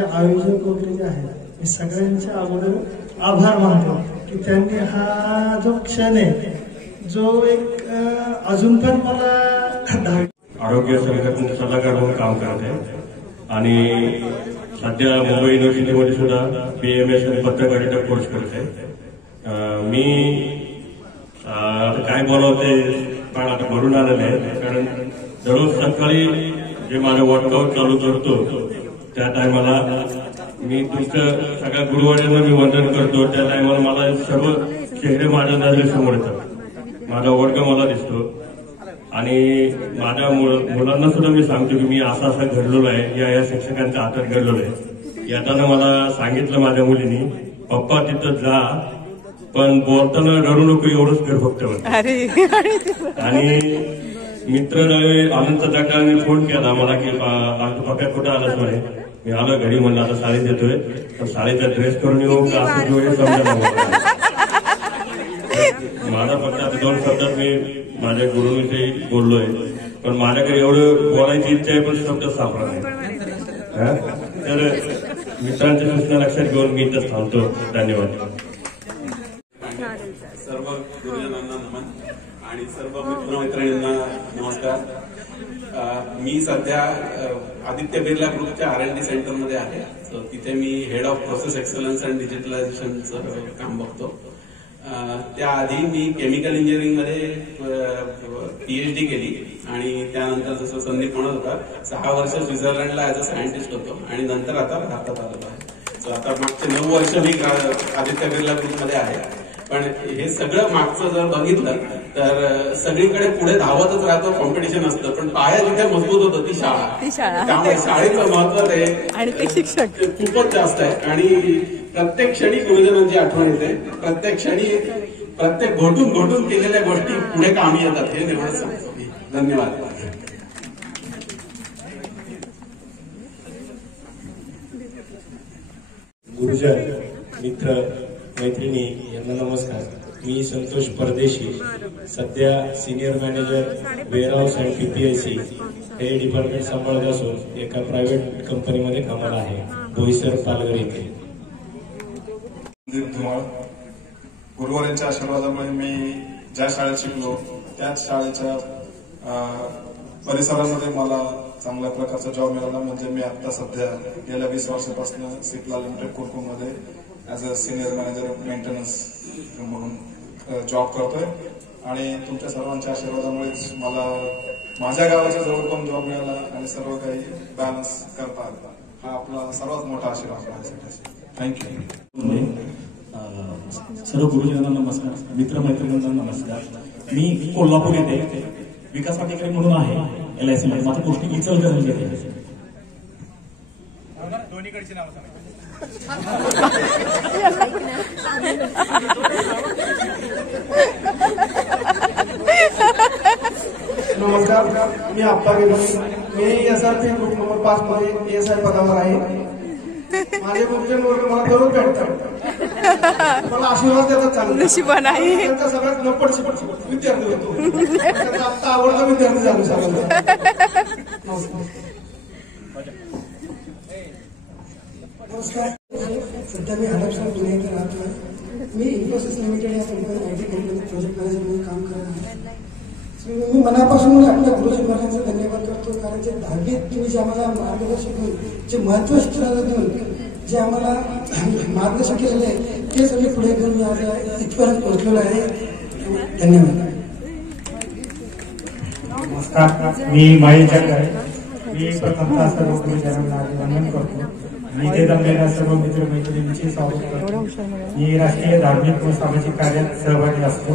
आयोजक वगैरे जे आहेत मी सगळ्यांच्या अगोदर आभार मानतो की त्यांनी हा जो क्षण आहे जो एक अजून पण मला आरोग्य सल्लागार म्हणून काम करत आहे आणि सध्या मुंबई युनिव्हर्सिटीमध्ये सुद्धा BMS आणि पत्रकारिता कोर्स करत आहे. मी आता काय बोलावते पण आता भरून आलेलं आहे. कारण दररोज सकाळी जे माझं वर्कआउट चालू करतो त्या टायमाला मी तुमचं सगळ्या गुरुवाड्यांना मी वंदन करतो. त्या टायमाला मला सर्व चेहरे माझ्या नजरेसमोर येतात. माझा वर्ग मला दिसतो आणि माझ्या मुलांना सुद्धा मी सांगतो की मी असा घडलेलो आहे, या शिक्षकांच्या हातात घडलेलो आहे. येताना मला सांगितलं माझ्या मुलीनी, पप्पा तिथं जा पण बोलताना रडू नको एवढंच कर फक्त. आणि मित्र आनंद जगताने फोन केला मला की पप्पा कुठं आलाच म्हणे. मी आलो घरी म्हणलं आता शाळेत येतोय पण शाळेचा ड्रेस करून येऊ का असं किंवा समजा माझा फक्त आता 2 शब्दात मी माझ्या गुरुविषयी बोललोय. पण माझ्याकडे एवढं बोलायची इच्छा आहे पण शब्द सापडा नाही. तर मित्रांच्या सूचना लक्षात घेऊन मी इथं थांबतो. धन्यवाद. सर्व गुरुजनांना नमन आणि सर्व मित्रमैत्रिणींना नमस्कार. मी सध्या आदित्य बिर्ला ग्रुपच्या R&D सेंटरमध्ये आहे. तिथे मी head of process excellence and डिजिटलायझेशनचं काम बघतो. त्याआधी मी केमिकल इंजिनिअरिंगमध्ये PhD केली आणि त्यानंतर जसं संदीप म्हणत होता 6 वर्ष स्वित्झर्लंडला ऍज अ सायंटिस्ट होतो आणि नंतर आता भारतात आलेलो आहे. आता मागचे 9 वर्ष मी आदित्य बिर्ला ग्रुपमध्ये आहे. पण हे सगळं मागचं जर बघितलं तर सगळीकडे पुढे धावतच राहतो, कॉम्पिटिशन असतं, पण पाया जिथे मजबूत होतं ती शाळा. त्यामुळे शाळेचं महत्व ते आणि ते शिक्षक खूपच जास्त आहे आणि प्रत्येक क्षणी गुरुजनांची आठवण येते. प्रत्येक क्षणी प्रत्येक घोटून केलेल्या गोष्टी पुढे कामी येतात हे निवडत सांगतो मी. धन्यवाद. गुरुजन, मित्र, मैत्रिणी यांना नमस्कार. मी संतोष परदेशी, सध्या senior manager warehouse and PPIC हे डिपार्टमेंट सांभाळत असून एका प्रायव्हेट कंपनीमध्ये कामाला आहे, बोईसर, पालघर येथे. गुरुवारांच्या आशीर्वादामुळे मी ज्या शाळेत शिकलो त्याच शाळेच्या परिसरामध्ये मला चांगल्या प्रकारचा जॉब मिळाला. म्हणजे मी आता सध्या गेल्या 20 वर्षापासून सिप्ला लिमिटेड कोटकोमध्ये as a senior manager maintenance म्हणून जॉब करतोय आणि तुमच्या सर्वांच्या आशीर्वादामुळेच मला माझ्या गावाच्या जवळ पण जॉब मिळाला आणि सर्व काही बॅलन्स करता आला. हा आपला सर्वात मोठा आशीर्वाद माझ्यासाठी. थँक्यू. सर्व गुरुजनांना नमस्कार, मित्रमैत्रिणींना नमस्कार. मी कोल्हापूर येथे विकास अधिकारी म्हणून आहे LIC मध्ये. माझं पोस्टिंग इचलकरंजी येथे. दोन्हीकडची नावं सांगा. नमस्कार, मी आप्पा गेलो. मी SRP ग्रुप नंबर 5 मध्ये ASI पदावर आहे. माझे गुरुजन वर्ग मला दररोज भेटतात, मला आशीर्वाद देतात. चांगलं नशीबवान आहे. त्यांचा सगळ्यात नपट विद्यार्थी होतो. त्यांचा आता आवडता विद्यार्थी झालो सगळ्यांचा. नमस्कार, सध्या मी हडपसर पुण्यात राहतोय. मी इन्फोसिस लिमिटेड या कंपनी IT कंपनीत प्रोजेक्ट मॅनेजर म्हणून काम करत आहे. मी मनापासून आपल्या गुरुजी महाराजांचा धन्यवाद करतो, कारण जे 10वीत तुम्ही जे आम्हाला मार्गदर्शन देऊन, जे महत्त्वपूर्ण देऊन जे आम्हाला मार्गदर्शन केलेलं आहे ते सगळे पुढे घेऊन मी आज इथपर्यंत पोहोचलेलो आहे. धन्यवाद. नमस्कार, मी महेश जगदाळे. मी प्रथमतः सर्व गुरुजनांना अभिनंदन करतो. मी इथे जमलेल्या सर्व मित्रमैत्रिणींचे स्वागत करतो. मी राष्ट्रीय धार्मिक व सामाजिक कार्यात सहभागी असतो.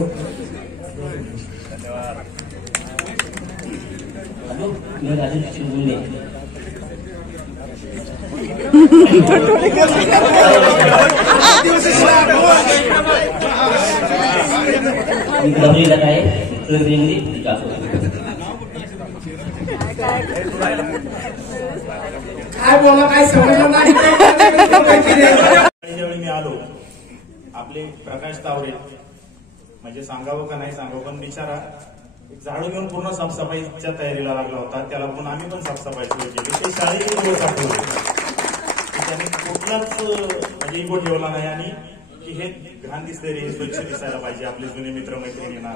मी राजेश चिंचोले. काय बोला, काय समजलं नाही. ज्यावेळी मी आलो, आपले प्रकाश तावडे म्हणजे सांगावं का नाही सांगावं, पण बिचारा झाडू घेऊन पूर्ण साफसफाईच्या तयारीला लागला होता. त्याला पण आम्ही पण साफसफाई सुरू केली. ते शाळेचे दिवस आठवले. त्याने कुठलाच म्हणजे इगो ठेवला नाही आणि की हे घाण दिसतंय रे, स्वच्छ दिसायला पाहिजे, आपले जुने मित्रमैत्रिणी येणार,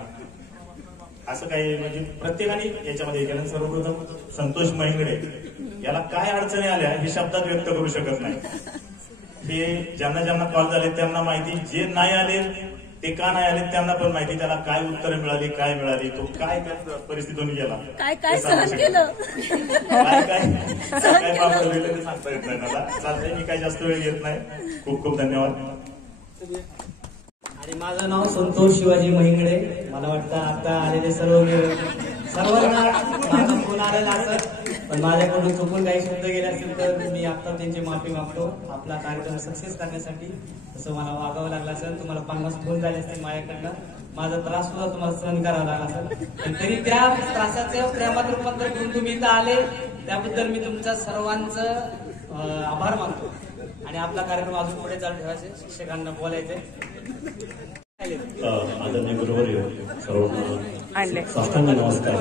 असं काही म्हणजे प्रत्येकाने याच्यामध्ये केलं. सर्वप्रथम संतोष महिंगडे याला काय अडचणी आल्या हे शब्दात व्यक्त करू शकत नाही. हे ज्यांना ज्यांना कॉल झाले त्यांना माहिती, जे नाही आले ते का नाही आले त्यांना पण माहिती. त्याला काय उत्तरं मिळाली, काय मिळाली, तो काय त्या परिस्थितीतून गेला, काय काय सहन केलं, काय काय काय पापड गेलं ते सांगता येत नाही मला. चालतंय, मी काही जास्त वेळ घेत नाही. खूप खूप धन्यवाद. आणि माझं नाव संतोष शिवाजी महिंगडे. मला वाटतं आता आलेले सर्वांना माझा फोन आलेला असत, पण माझ्याकडून चुकून काही शब्द गेले असतील तर मी आता त्यांची माफी मागतो. आपला कार्यक्रम सक्सेस करण्यासाठी तसं मला वागावं लागलं असेल, तुम्हाला 50 फोन झाले असतील माझ्याकडनं, माझा त्रास सुद्धा तुम्हाला सहन करावा लागला असेल, पण तरी त्या त्रासाचे प्रेमात रूपांतर करून तुम्ही इथं आले त्याबद्दल मी तुमच्या सर्वांचं आभार मानतो. आणि आपला कार्यक्रम अजून पुढे चालू ठेवायचे, शिक्षकांना बोलायचे. आदरणीय गुरुवर्य, सर्वांना साष्टांग नमस्कार.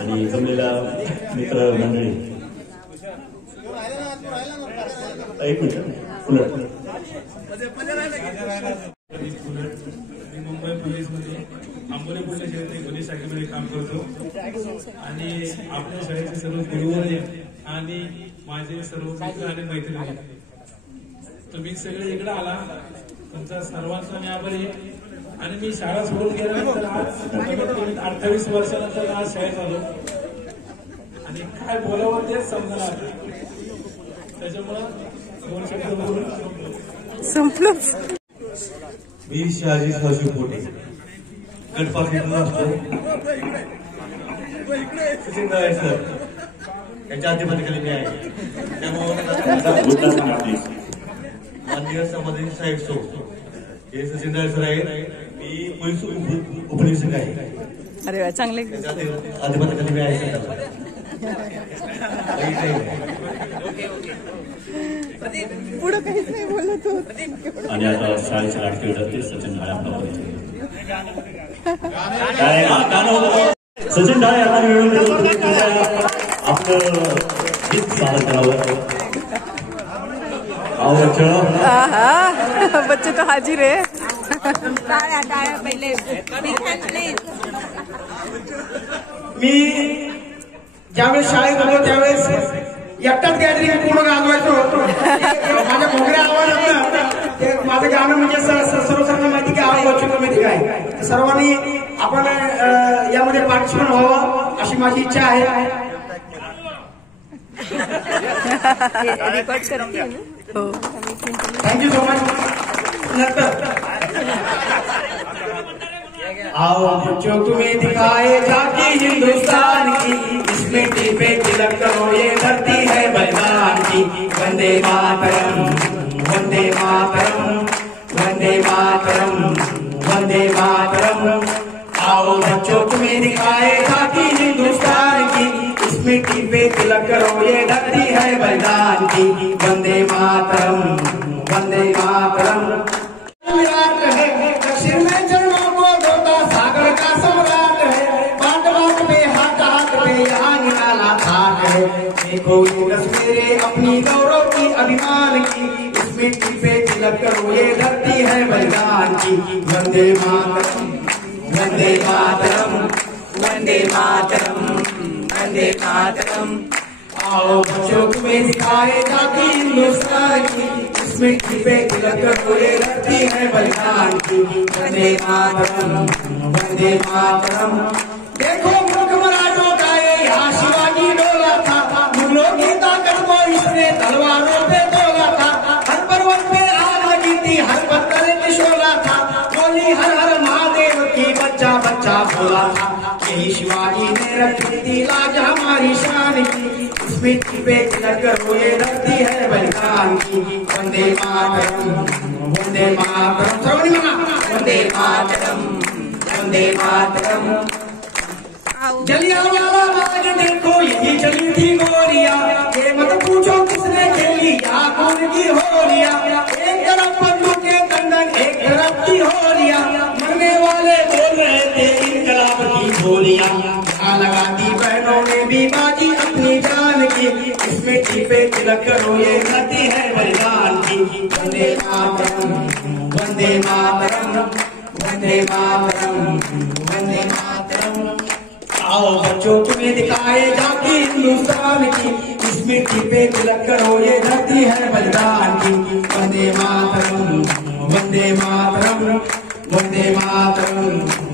आणि जमलेल्या मित्र मंडळी, एक मिनिट उलट. मी मुंबई पोलीसमध्ये आंबोली पोलीस शाळेत पोलीस शाखेमध्ये काम करतो. आणि आपल्या शाळेचे सर्व गुरुवर्य आणि माझे सर्व मित्र आणि मैत्रिणी, तुम्ही सगळे इकडे आला, तुमचा सर्वांचा मी आभारी आहे. आणि मी शाळा सोडून गेल्यानंतर आज 28 वर्षानंतर आज शाळेत आलो आणि काय बोलावं तेच समजणार, त्याच्यामुळं 2 शब्द बोलून संपलो. मी शहाजी सदाशिव पोटे गटपासून असतो. सचिन दाळे सर यांच्या अधिपतीखाली मी आहे. त्यामुळे माननीय संबंधित साहेब सो हे सचिन दाळे सर आहे. मी पोलीस उपनिरीक्षक आहे. अरे वा, चांगले. अधिपतीखाली मी आहे. पुढं काहीच नाही बोलत होत. आणि आता शाळेचे लाडके विद्यार्थी सचिन ढाळे आपला परिचय. सचिन ढाळे आता मिळून आपलं गीत सादर करावं. बच्चे तो हाजीर आहे. मी ज्यावेळेस शाळेत होतो त्यावेळेस एकटाच गॅदरिंग पूर्ण गाजवायचो होतो. माझ्या भोगऱ्या आव्हानातनं माझं गाणं म्हणजे सर्वसाधारण माहिती काय आवडची माहिती काय, सर्वांनी आपण यामध्ये पार्टिसिपेट व्हावं अशी माझी इच्छा आहे. Thank you so much. नंतर आओ बच्चों तुम्हें दिखाए जाती हिंदुस्तान की, इस मिट्टी पे तिलक करो ये धरती है बलिदान की. वंदे मातरम, वंदे मातरम, वंदे मातरम, वंदे मातरम. तुम्हें दिखाए झांकी हिंदुस्तान की, इस मिट्टी पे तिलक करो ये धरती है बलिदान की। वंदे मातरम, वंदे मातरम। विराट है दक्षिण में चरणों को धोता सागर का सम्राट है, बाट बाट पे हाथ हाथ पे यहाँ निराला ठाट है। देखो ये तस्वीरें अपनी गौरव की अभिमान की, इस मिट्टी पे तिलक करो ये धरती है बलिदान की। वंदे मातरम, वंदे मातरम, वंदे मातरम, वंदे मातरम। आओ बच्चों तुम्हें दिखाए जाती हिंदुस्तान की, इस मिट्टी पे तिलक करो ये धरती है बलिदान की। वंदे मातरम, वंदे मातरम। देखो मुल्क मराठों का ये यहाँ शिवाजी डोला था, मुगलों की ताकत को इसने तलवारों पे तोला था। हर पर्वत पे आग लगी थी, हर पत्थर निशोला था, बोली हर हर महादेव की बच्चा बच्चा बोला था। यही शिवाजी ने रखी थी लाज हमारी शान की, इस मिट्टी पे तिलक करो ये धरती है बलिदान की। वंदे मातरम, वंदे मातरम, वंदे मातरम, वंदे मातरम। जलियांवाला बाग देखो यही चली थी गोरिया, ये मत पूछो किसने खेली या कौन की होलिया। एक तरफ बंदूकें दंडन, एक तरफ की होलिया, मरने वाले बोल रहे थे इनकलाब की बोलियां। यहाँ लगाती बहनों ने भी बाजी अपनी जान की, इस मिट्टी पे तिलक करो ये धरती है बलिदान की। वंदे मातरम, वंदे मातरम, वंदे मातरम, वंदे मातरम। आओ बच्चों तुम्हें दिखाए जाती हिंदुस्तान की, इस मिट्टी पे तिलक करो ये धरती है बलिदान की। वंदे मातरम, वंदे मातरम, वंदे मातरम।